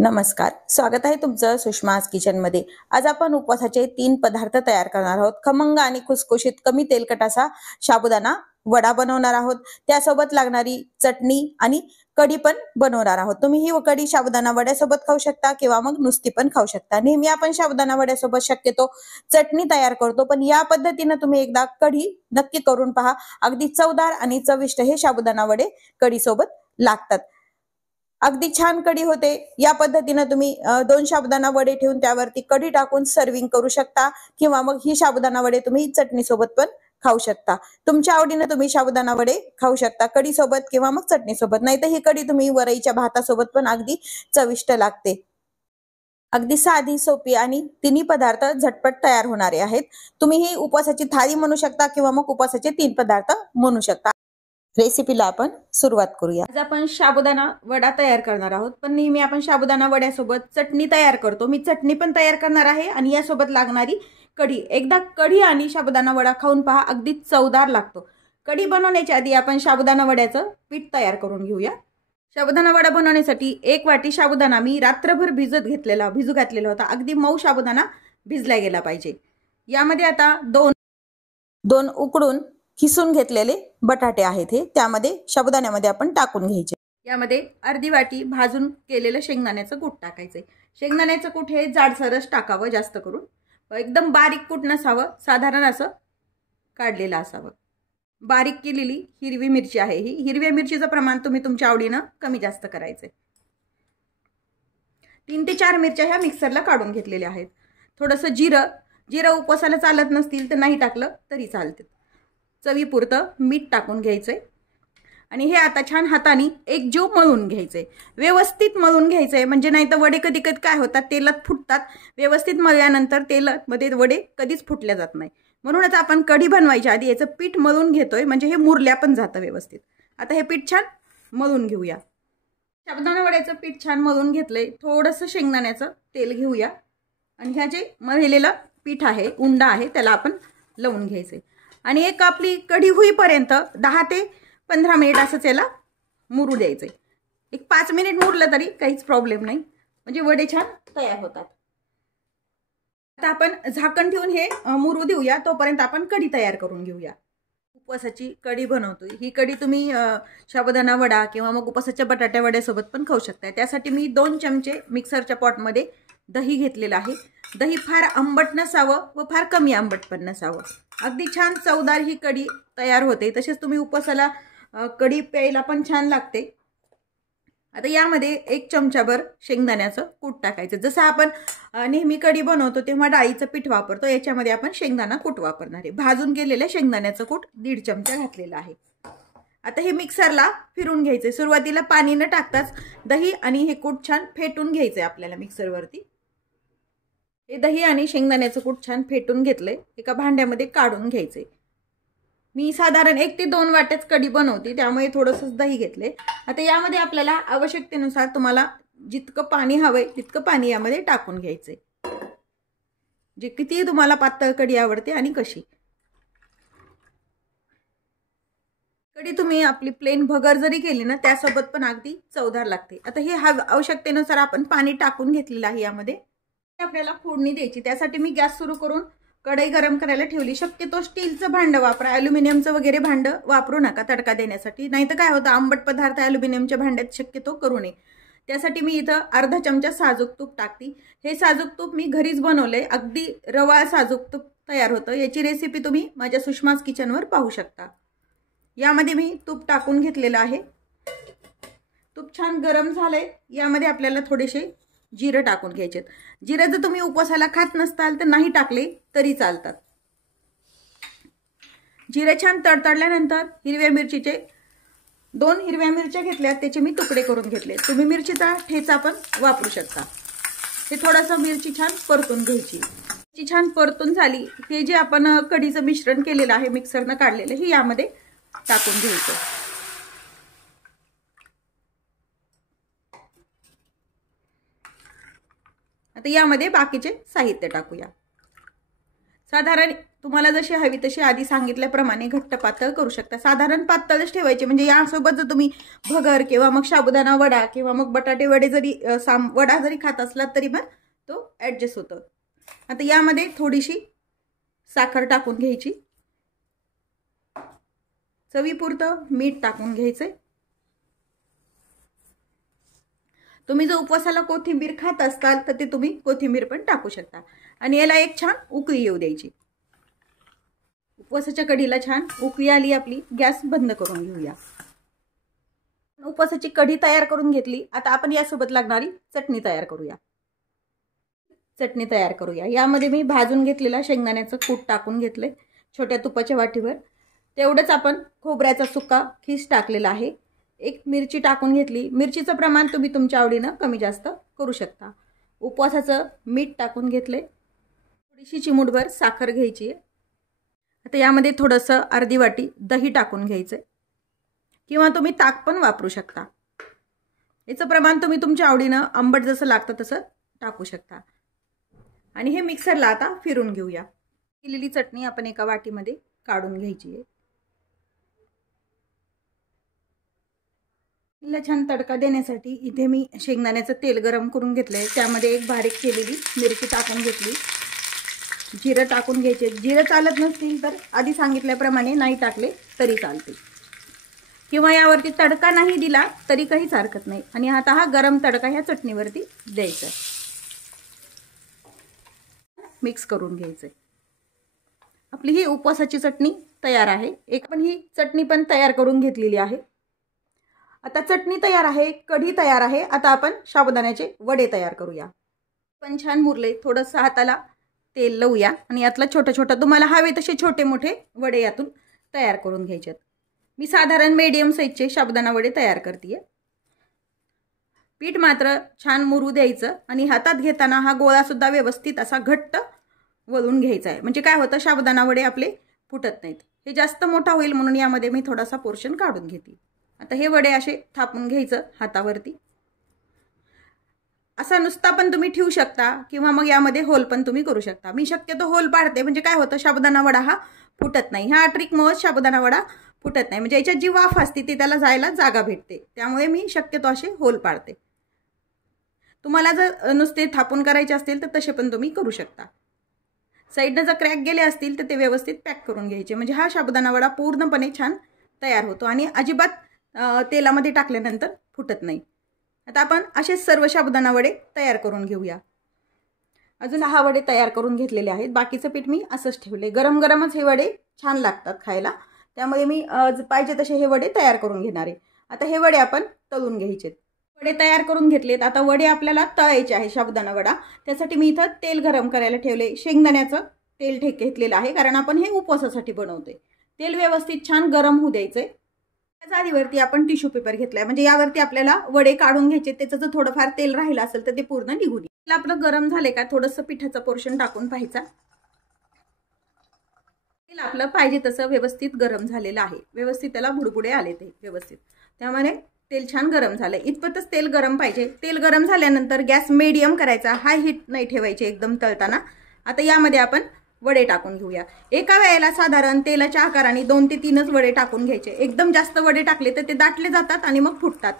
नमस्कार, स्वागत आहे तुमचं सुषमाज किचनमध्ये। आज आपण उपवासाचे 3 पदार्थ तयार करणार आहोत। खमंग आणि खुसखुशीत कमी तेलकट असा साबुदाणा वडा बनवणार आहोत। त्यासोबत लागणारी चटणी आणि कढी पण बनवणार आहोत। तुम्ही ही कढी साबुदाणा वड्यासोबत खाऊ शकता किंवा मग नुसती पण खाऊ शकता। नेहमी आपण साबुदाणा वड्यासोबत शक्यतो चटणी तयार करतो, पण या पद्धतीने तुम्ही एकदा कढी नक्की करून पहा। अगदी चवदार आणि चविष्ट हे साबुदाणा वडे कढी सोबत लागतात। अगदी छान कढी होते। या पद्धतीने तुम्ही 2 साबुदाणा वडे ठेवून त्यावरती कढी टाकून सर्विंग करू शकता किंवा मग ही साबुदाणा वडे तुम्ही चटणी सोबत पण खाऊ शकता। तुमच्या आवडीने तुम्ही साबुदाणा वडे खाऊ शकता कढी सोबत किंवा मग चटणी सोबत, नाही तर ही कढी तुम्ही वरईच्या भातासोबत पण अगदी चविष्ट लागते। अगदी साधी सोपी आणि तिन्ही पदार्थ झटपट तयार होणारे आहेत। तुम्ही ही उपवासाची थाळी म्हणू शकता किंवा मग उपवासाचे 3 पदार्थ म्हणू शकता। रेसिपीला आपण सुरुवात करूया। आज आपण साबुदाणा वडा तयार करणार आहोत, पण नेहमी आपण साबुदाणा वड्यासोबत चटणी तयार करतो। मी चटणी पण तयार करणार आहे आणि यासोबत लागणारी कढी। एकदा कढी आणि साबुदाणा वडा खाऊन पहा, अगदी चवदार लागतो। कढी बनवण्याच्या आधी आपण साबुदाणा वड्याचं पीठ तयार करून घेऊया। साबुदाणा वडा बनवण्यासाठी 1 वाटी साबुदाणा मी रात्रभर भिजू घातलेला होता। अगदी मऊ साबुदाणा भिजला गेला पाहिजे। यामध्ये आता दोन उकडून खिसून घेतलेले बटाटे आहेत, हे त्यामध्ये साबुदाण्यामध्ये आपण टाकून घ्यायचे। यामध्ये अर्धी वाटी भाजून केलेलं शेंगदाण्याचं कूट टाकायचे। शेंगदाण्याचं कूट हे जाडसरच टाकावं, जास्त करून एकदम बारीक कूट नसावं, साधारण असं काढलेलं असावं। बारीक केलेली हिरवी मिरची आहे, ही हिरव्या मिरचीचं प्रमाण तुम्ही तुमच्या आवडीनं कमी जास्त करायचे। 3 ते 4 मिरच्या ह्या मिक्सरला काढून घेतलेल्या आहेत। थोडंसं जिरं उपवासाला चालत नसतील तर नाही टाकलं तरी चालते। चवीपुरतं मीठ टाकून घ्यायचंय आणि हे आता छान हाताने एकजीव मळून घ्यायचंय। व्यवस्थित मळून घ्यायचंय, म्हणजे नाही तर वडे कधी काय होतात, तेलात फुटतात। व्यवस्थित मळल्यानंतर तेलामध्ये वडे कधीच फुटल्या जात नाही। म्हणूनच आपण कढी बनवायच्या आधी याचं पीठ मळून घेतोय, म्हणजे हे मुरल्या पण जातं व्यवस्थित। आता हे पीठ छान मळून घेऊया। साबुदाणा वड्याचं पीठ छान मळून घेतलंय। थोडंसं शेंगदाण्याचं तेल घेऊया आणि ह्या जे मळलेलं पीठ आहे, उंडा आहे, त्याला आपण लावून घ्यायचंय आणि एक आपली कढी होईपर्यंत 10 ते 15 मिनिट असं त्याला मुरू द्यायचंय। एक 5 मिनिट मुरलं तरी काहीच प्रॉब्लेम नाही, म्हणजे वडे छान तयार होतात। आता आपण झाकण ठेवून हे मुरू देऊया, तोपर्यंत आपण कढी तयार करून घेऊया। उपवासाची कढी बनवतोय। ही कढी तुम्ही साबुदाणा वडा किंवा मग उपवासाच्या बटाट्या वड्यासोबत पण खाऊ शकता। त्यासाठी मी 2 चमचे मिक्सरच्या पॉटमध्ये दही घेतलेलं आहे। दही फार आंबट नसावं व फार कमी आंबट पण नसावं। अगदी छान चवदार ही कढी तयार होते। तसेच तुम्ही उपवासाला कढी प्यायला पण छान लागते। आता यामध्ये 1 चमचाभर शेंगदाण्याचं कूट टाकायचं। जसं आपण नेहमी कढी बनवतो तेव्हा डाळीचं पीठ वापरतो, याच्यामध्ये आपण शेंगदाणा कूट वापरणार आहे। भाजून गेलेलं शेंगदाण्याचं कूट 1.5 चमचा घातलेला आहे। आता हे मिक्सरला फिरून घ्यायचे। सुरुवातीला पाणी न टाकताच दही आणि हे कूट छान फेटून घ्यायचंय आपल्याला मिक्सरवरती। हे दही आणि शेंगदाण्याचं कूट छान फेटून घेतलंय, एका भांड्यामध्ये काढून घ्यायचंय। मी साधारण 1 ते 2 वाट्याच कढी बनवते, त्यामुळे थोडंसं दही घेतले। आता यामध्ये आपल्याला आवश्यकतेनुसार तुम्हाला जितकं पाणी हवंय तितकं पाणी यामध्ये टाकून घ्यायचंय। जे किती तुम्हाला पातळ कढी आवडते आणि कशी। कढी तुम्ही आपली प्लेन भगर जरी केली ना, त्यासोबत पण अगदी चवदार लागते। आता हे आवश्यकतेनुसार आपण पाणी टाकून घेतलेलं आहे। यामध्ये आपल्याला फोडणी द्यायची। त्यासाठी मी गॅस सुरू करून कढई गरम करायला ठेवली। शक्यतो स्टीलचं भांड वापरा, ॲल्युमिनियमचं वगैरे भांड वापरू नका तडका देण्यासाठी, नाहीतर काय होतं आंबट पदार्थ ॲल्युमिनियमच्या भांड्यात शक्यतो करू नये। त्यासाठी मी इथं अर्धा चमचा साजूक तूप टाकते। हे साजूक तूप मी घरीच बनवलंय, अगदी रवाळ साजूक तूप तयार होतं। याची रेसिपी तुम्ही माझ्या सुषमाज किचनवर पाहू शकता। यामध्ये मी तूप टाकून घेतलेलं आहे। तूप छान गरम झालंय। यामध्ये आपल्याला थोडेसे जिरं टाकून घ्यायचे। जिरं जर तुम्ही उपवासाला खात नसताल तर नाही टाकले तरी चालतात। जिरे छान तडतडल्यानंतर हिरव्या मिरचीचे 2 हिरव्या मिरच्या घेतल्या, त्याचे मी तुकडे करून घेतले। तुम्ही मिरचीचा ठेचा पण वापरू शकता। हे थोडंसं मिरची छान परतून घ्यायची। मिरची छान परतून झाली, हे जे आपण कढीचं मिश्रण केलेलं आहे मिक्सरनं काढलेलं, हे यामध्ये टाकून घ्यायचं। आता यामध्ये बाकीचे साहित्य टाकूया। साधारण तुम्हाला जशी हवी तशी आधी सांगितल्याप्रमाणे घट्ट पातळ करू शकता. साधारण पातळच ठेवायचे, म्हणजे यासोबत जर तुम्ही भगर किंवा मग साबुदाणा वडा किंवा मग बटाटे वडे जरी वडा जरी खात असलात तरी पण तो ॲडजस्ट होतो. आता यामध्ये थोडीशी साखर टाकून घ्यायची, चवीपुरतं मीठ टाकून घ्यायचंय. तुम्ही जर उपवासाला कोथिंबीर खात असाल तर ते तुम्ही कोथिंबीर पण टाकू शकता. आणि याला एक छान उकळी येऊ द्यायची. उपवासाच्या कढीला छान उकळी आली आपली, गॅस बंद करून घेऊया. उपवासाची कढी तयार करून घेतली. आता आपण यासोबत लागणारी चटणी तयार करूया. यामध्ये मी भाजून घेतलेला शेंगदाण्याचं कूट टाकून घेतलंय छोट्या तुपाच्या वाटीवर. तेवढंच आपण खोबऱ्याचा सुका खीस टाकलेला आहे. एक मिरची टाकून घेतली. मिरचीचं प्रमाण तुम्ही तुमच्या आवडीनं कमी जास्त करू शकता. उपवासाचं मीठ टाकून घेतले. थोडीशी चिमूटभर साखर घ्यायची आहे. आता यामध्ये थोडंसं अर्धी वाटी दही टाकून घ्यायचं आहे, किंवा तुम्ही ताक पण वापरू शकता. याचं प्रमाण तुम्ही तुमच्या आवडीनं आंबट जसं लागतं तसं टाकू शकता. आणि हे मिक्सरला आता फिरून घेऊया. केलेली चटणी आपण एका वाटीमध्ये काढून घ्यायची आहे. तिला छान तडका देण्यासाठी इथे मी शेंगदाण्याचं तेल गरम करून घेतलंय. त्यामध्ये एक बारीक केलेली मिरची टाकून घेतली. जिरं टाकून घ्यायचे. जिरं चालत नसतील तर आधी सांगितल्याप्रमाणे नाही टाकले तरी चालते, किंवा यावरती तडका नाही दिला तरी काहीच हरकत नाही. आणि आता हा गरम तडका ह्या चटणीवरती द्यायचा, मिक्स करून घ्यायचं. आपली ही उपवासाची चटणी तयार आहे. एक पण ही चटणी पण तयार करून घेतलेली आहे. आता चटणी तयार आहे, कढी तयार आहे. आता आपण साबुदाण्याचे वडे तयार करूया. पण छान मुरले. थोडंसं हाताला तेल लावूया आणि यातला छोटा छोटा तुम्हाला हवे तसे छोटे मोठे वडे यातून तयार करून घ्यायचे. मी साधारण मीडियम साईजचे साबुदाणा वडे तयार करते. पीठ मात्र छान मुरू द्यायचं आणि हातात घेताना हा गोळा सुद्धा व्यवस्थित असा घट्ट वळून घ्यायचा आहे. म्हणजे काय होतं, साबुदाणा वडे आपले फुटत नाहीत. हे जास्त मोठा होईल म्हणून यामध्ये मी थोडासा पोर्शन काढून घेते. आता हे वडे असे थापून घ्यायचं हातावरती. असा नुसता पण तुम्ही ठेवू शकता, किंवा मग यामध्ये होल पण तुम्ही करू शकता. मी शक्यतो होल पाडते, म्हणजे काय होतं, साबुदाणा वडा हा फुटत नाही. ह्या ट्रिकमुळे साबुदाणा वडा फुटत नाही. म्हणजे याच्यात जी वाफ असते ती त्याला जायला जागा भेटते. त्यामुळे मी शक्यतो असे होल पाडते. तुम्हाला जर नुसते थापून करायचे असतील तर तसे पण तुम्ही करू शकता. साईडनं जर क्रॅक गेले असतील तर ते व्यवस्थित पॅक करून घ्यायचे. म्हणजे हा साबुदाणा वडा पूर्णपणे छान तयार होतो आणि अजिबात तेलामध्ये टाकल्यानंतर फुटत नाही. आता आपण असेच सर्व साबुदाणा वडे तयार करून घेऊया. अजून 6 वडे तयार करून घेतलेले आहेत. बाकीचं पीठ मी असंच ठेवले. गरम गरमच हे वडे छान लागतात खायला, त्यामुळे मी पाहिजे तसे हे वडे तयार करून घेणार आहे. आता हे वडे आपण तळून घ्यायचे. वडे तयार करून घेतलेत. आता वडे आपल्याला तळायचे आहे साबुदाणा वडा. त्यासाठी मी इथं तेल गरम करायला ठेवले. शेंगदाण्याचं तेल घेतलेलं आहे, कारण आपण हे उपवासासाठी बनवतोय. तेल व्यवस्थित छान गरम होऊ द्यायचंय. त्याच्या आधीवरती आपण टिश्यू पेपर घेतलाय, म्हणजे यावरती आपल्याला वडे काढून घ्यायचे. त्याचं जर थोडंफार तेल राहिलं असेल तर ते पूर्ण निघून येईल. आपलं गरम झाले का थोडंसं पिठाचं पोर्शन टाकून पाहायचा. तेल आपलं पाहिजे तसं व्यवस्थित गरम झालेलं आहे. व्यवस्थित त्याला बुडबुडे आले ते व्यवस्थित. त्यामुळे तेल छान गरम झालंय. इतपतच तेल गरम पाहिजे. तेल गरम झाल्यानंतर गॅस मीडियम करायचा, हाय हीट नाही ठेवायचे एकदम तळताना. आता यामध्ये आपण वडे टाकून घेऊया. एका वेळेला साधारण तेलाच्या आकाराने 2 ते 3च वडे टाकून घ्यायचे. एकदम जास्त वडे टाकले तर ते दाटले जातात आणि मग फुटतात.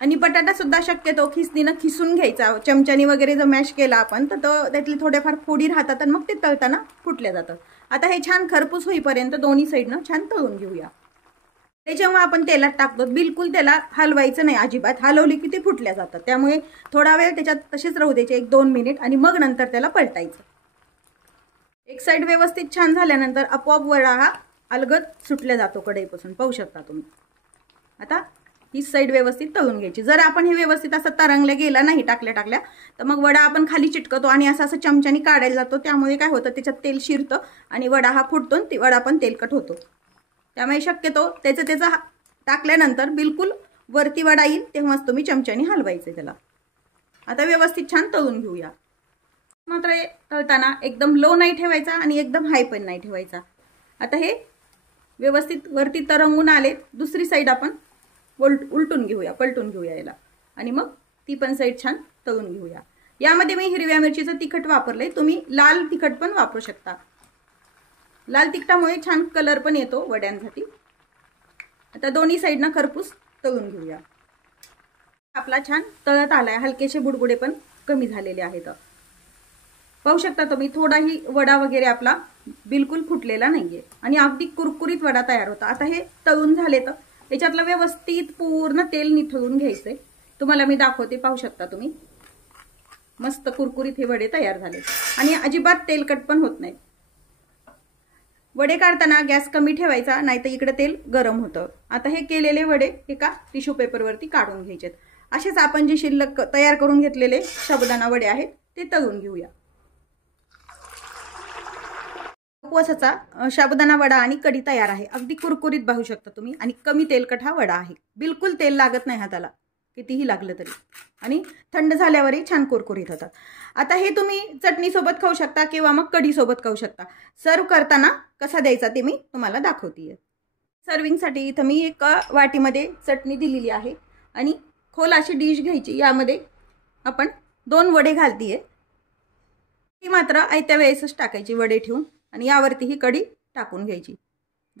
आणि बटाटा सुद्धा शक्यतो खिसणीनं खिसून घ्यायचा. चमच्यानी वगैरे जर मॅश केला आपण तर त्यातले थोडेफार फोडी राहतात आणि मग ते तळताना फुटले जातात. आता हे छान खरपूस होईपर्यंत दोन्ही साईडनं छान तळून घेऊया. ते जेव्हा आपण तेलात टाकतो बिलकुल त्याला हलवायचं नाही अजिबात. हलवली की ते फुटल्या जातात. त्यामुळे थोडा वेळ त्याच्यात तसेच राहू द्यायचे, 1-2 मिनिट, आणि मग नंतर त्याला पलटायचं. एक साईड व्यवस्थित छान झाल्यानंतर आपोआप वडा हा अलगद सुटला जातो कढईपासून, पाहू शकता तुम्ही. आता ही साईड व्यवस्थित तळून घ्यायची. जर आपण हे व्यवस्थित असं तरंगल्या गेला नाही टाकल्या तर मग वडा आपण खाली चिटकतो आणि असं चमच्याने काढायला जातो. त्यामुळे काय होतं, त्याच्यात तेल शिरतं आणि वडा हा फुटतो आणि वडा पण तेलकट होतो. त्यामुळे शक्यतो त्याचं टाकल्यानंतर बिलकुल वरती वडा येईल तेव्हाच तुम्ही चमच्याने हलवायचे त्याला. आता व्यवस्थित छान तळून घेऊया. मात्र तळताना एकदम लो नाही ठेवायचा आणि एकदम हाय पण नाही ठेवायचा. आता हे व्यवस्थित वरती तरंगून आले. दुसरी साईड आपण उलटून घेऊया, पलटून घेऊया याला, आणि मग ती पण साईड छान तळून घेऊया. यामध्ये मी हिरव्या मिरचीचं तिखट वापरले. तुम्ही लाल तिखट पण वापरू शकता. लाल तिखटामुळे छान कलर पण येतो वड्यांसाठी। आता दोन्ही साईडना खरपूस तळून घेऊया। आपला छान तळत आलाय, हलकेसे बुडबुडे पण कमी झालेले आहेत। पाहू शकता तुम्ही, थोडाही वडा वगैरे आपला बिलकुल फुटलेला नाहीये आणि अगदी कुरकुरीत वडा तयार होता। आता हे तळून झाले तर याच्यातलं व्यवस्थित पूर्ण तेल निथळून घ्यायचंय। तुम्हाला मी दाखवते, पाहू शकता तुम्ही, मस्त कुरकुरीत हे वडे तयार झाले आणि अजिबात तेलकट पण होत नाही। वडे काढताना गॅस कमी ठेवायचा, नाहीतर इकडे तेल गरम होतं। आता हे केलेले वडे एका टिश्यू पेपरवरती काढून घ्यायचेत। असेच आपण जे शिल्लक तयार करून घेतलेले साबुदाणा वडे आहेत ते तळून घेऊया। उपवासाचा साबुदाणा वडा आणि कढी तयार आहे। अगदी कुरकुरीत पाहू शकता तुम्ही आणि कमी तेलकट हा वडा आहे। बिलकुल तेल लागत नाही हाताला, कितीही लागलं तरी, आणि थंड झाल्यावरही छान कुरकुरीत होतात। आता हे तुम्ही चटणी सोबत खाऊ शकता किंवा मग कढी सोबत खाऊ शकता। सर्व करताना कसा द्यायचा ते मी तुम्हाला दाखवतेय। सर्विंगसाठी इथं मी एक वाटीमध्ये चटणी दिलेली आहे आणि खोल अशी डिश घ्यायची। यामध्ये आपण 2 वडे घालतीये, ती मात्र आयत्या वेळेसच टाकायची वडे ठेवून, आणि यावरती ही कढी टाकून घ्यायची।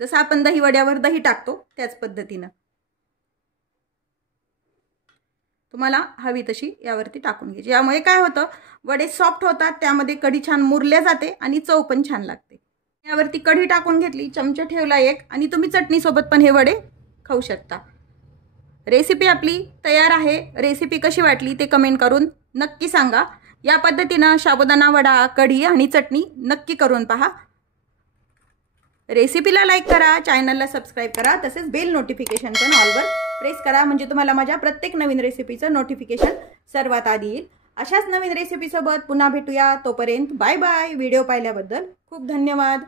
जसं आपण दही वड्यावर दही टाकतो त्याच पद्धतीनं तुम्हाला हवी तशी यावरती टाकून घ्यायची। यामुळे काय होतं, वडे सॉफ्ट होतात, त्यामध्ये कढी छान मुरल्या जाते आणि चव पण छान लागते। यावरती कढी टाकून घेतली, चमचा ठेवला एक, आणि तुम्ही चटणी सोबत पण हे वडे खाऊ शकता। रेसिपी आपली तयार आहे। रेसिपी कशी वाटली ते कमेंट करून नक्की सांगा। या पद्धतीने साबुदाणा वडा, कढी आणि चटणी नक्की करून पहा। रेसिपीला लाईक करा, चॅनलला सबस्क्राइब करा, तसेच बेल नोटिफिकेशन पण ऑलवर प्रेस करा, म्हणजे तुम्हाला माझ्या प्रत्येक नवीन रेसिपीचं नोटिफिकेशन सर्वात आधी येईल। अशाच नवीन रेसिपी सोबत पुन्हा भेटूया, तोपर्यंत बाय बाय। व्हिडिओ पाहिल्याबद्दल खूप धन्यवाद।